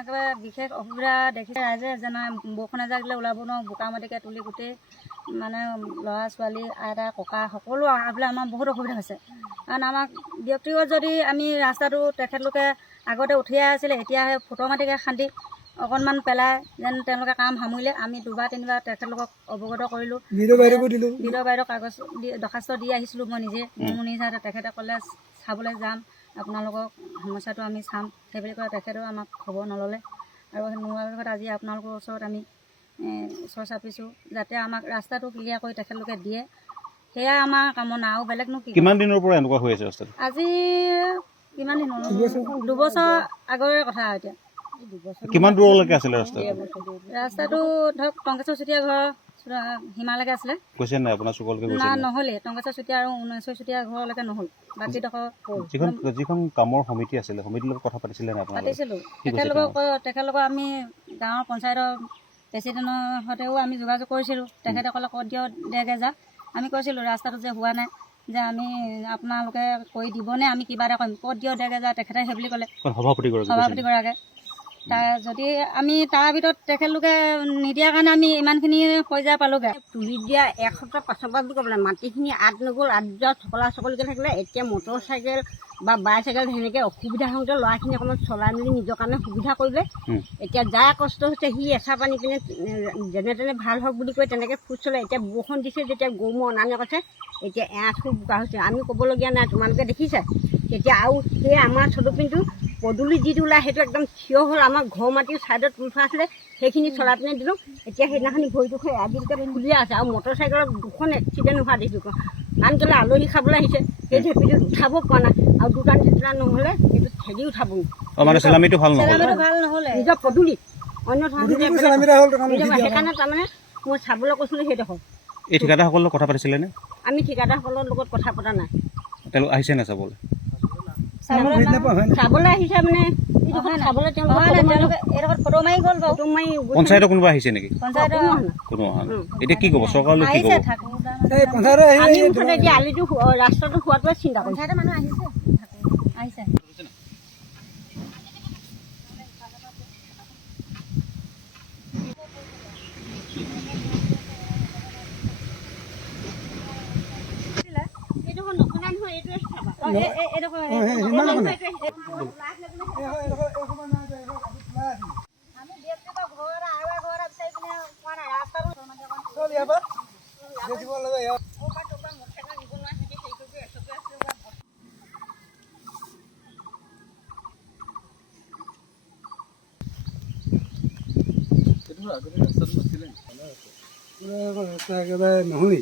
একেবাৰে বিশেষ অসুবিধা দেখিছে ৰাইজে যেনে বৰষুণ এজাক দিলে ওলাব নোৱাৰোঁ, বোকা মাটিকে তুলি গোটেই মানে ল'ৰা ছোৱালী আইতা ককা সকলো আহবলৈ আমাৰ বহুত অসুবিধা হৈছে। কাৰণ আমাক ব্যক্তিগত যদি আমি ৰাস্তাটো তেখেতলোকে আগতে উঠিয়াই আছিলে, এতিয়া সেই ফুটৰ মাটিকে খান্দি অকণমান পেলাই যেন তেওঁলোকে কাম সামৰিলে। আমি দুবাৰ তিনিবাৰ তেখেতলোকক অৱগত কৰিলোঁ, বিডিঅ' বাইদেউ কাগজ দৰখাস্ত দি আহিছিলোঁ। মই নিজে মোৰ নিজে তেখেতে ক'লে চাবলৈ যাম, আপোনালোকক সমস্যাটো আমি চাম সেইবুলি ক'লে। তেখেতেও আমাক খবৰ নল'লে আৰু নোলোৱাৰ পিছত আজি আপোনালোকৰ ওচৰত আমি ওচৰ চাপিছোঁ যাতে আমাক ৰাস্তাটো ক্লিয়াৰ কৰি তেখেতলোকে দিয়ে। সেয়াই আমাৰ কামনা, আৰু বেলেগনো কি। কিমান দিনৰ পৰা এনেকুৱা হৈ আছে ৰাস্তাটো? আজি কিমান দিন হ'ল, 2 বছৰ আগৰে কথা। এতিয়া কিমান দূৰলৈকে আছিলে ৰাস্তাটো? ৰাস্তাটো ধৰক টংকেশ্বৰ চুতীয়া ঘৰৰ সীমালৈকে আছিলে। কৈছে নাই আপোনাৰ চুকলৈকে গৈছে? না নহ'লে টংকেশ্বৰ চুতীয়া আৰু 19 চুতীয়া ঘৰলৈকে নহ'ল, বাকীডোখৰ যিখন কামৰ সমিতি আছিলে, সমিতিৰ লগত কথা পাতিছিলে নাই আপোনালোকে? পাতিছিলোঁ। তেখেতলোকক আমি গাঁৱৰ পঞ্চায়তৰ প্ৰেচিডেণ্টৰ সৈতেও আমি যোগাযোগ কৰিছিলোঁ। তেখেতে ক'লে ক'ত দিয় দেগে যা। আমি কৈছিলোঁ ৰাস্তাটো যে হোৱা নাই, যে আমি আপোনালোকে কৰি দিবনে, আমি কিবা এটা কৰিম, ক'ত দিয় দেগে যা। তেখেতে সেই বুলি ক'লে সভাপতিগৰাকীয়ে। যদি আমি তাৰ ভিতৰত তেখেতলোকে নিদিয়াৰ কাৰণে আমি ইমানখিনি পৰ্যায় পালোগৈ। তুলি দিয়া এসপ্তাহ পাছৰ পৰা বুলি ক'বলৈ মাটিখিনি আঁত নগ'ল, আঁত যোৱা চকলাচকলিকৈ থাকিলে। এতিয়া মটৰ চাইকেল বা বাইচাইকেল সেনেকৈ অসুবিধা হওঁতে ল'ৰাখিনি অকণমান চলাই মেলি নিজৰ কাৰণে সুবিধা কৰিলে। এতিয়া যাৰ কষ্ট হৈছে সি এচাহ পানী কিনে যেনে তেনে ভাল হওক বুলি কৈ তেনেকৈ খোজ চলে। এতিয়া বৰষুণ দিছে যেতিয়া গৰু ম'হ অনা নিয়া কৈছে, এতিয়া এআঁঠু বোকা হৈছে। আমি ক'বলগীয়া নাই, তোমালোকে দেখিছা। তেতিয়া আৰু সেই আমাৰ চলুপিনটো পদূলি যিটো ওলাই সেইটো একদম থিয় হ'ল। আমাৰ ঘৰ মাটিৰ ছাইডত তুলি থোৱা আছিলে, সেইখিনি চলাই পিনে দিলোঁ। এতিয়া সেইদিনাখনি ভৰিটো আজিলৈকে ফুলিয়ে আছে। আৰু মটৰ চাইকেলত 2খন এক্সিডেণ্ট হোৱা দেখিছোঁ। কাৰণ কেলৈ আলহী খাবলৈ আহিছে, সেই ঢেঁকীটো উঠাব পৰা নাই। আৰু দোকান চিন্তা নহ'লে সেইটো ঠেলি উঠাব নিজৰ পদূলিত অন্য সেইকাৰণে তাৰমানে মই চাবলৈ কৈছিলোঁ সেইডোখৰ। এই ঠিকাদাৰসকলৰ লগত কথা পাতিছিলে নে? আমি ঠিকাদাৰসকলৰ লগত কথা পতা নাই। তেওঁলোক আহিছে নে চাবলৈ? চাবলৈ আহিছে মানে চাবলৈ ফটো মাৰি গ'ল। পঞ্চায়তৰ কোনোবা আহিছে নেকি? কোনো অহা নাই। এতিয়া কি ক'ব, চৰকাৰলৈ কি ক'ব? আমি মুঠতে এতিয়া আলিটো ৰাস্তাটো হোৱাটোৱে চিন্তা কৰিছোঁ। পঞ্চায়তৰ মানুহ আহিছে। একেবাৰে নহ'লি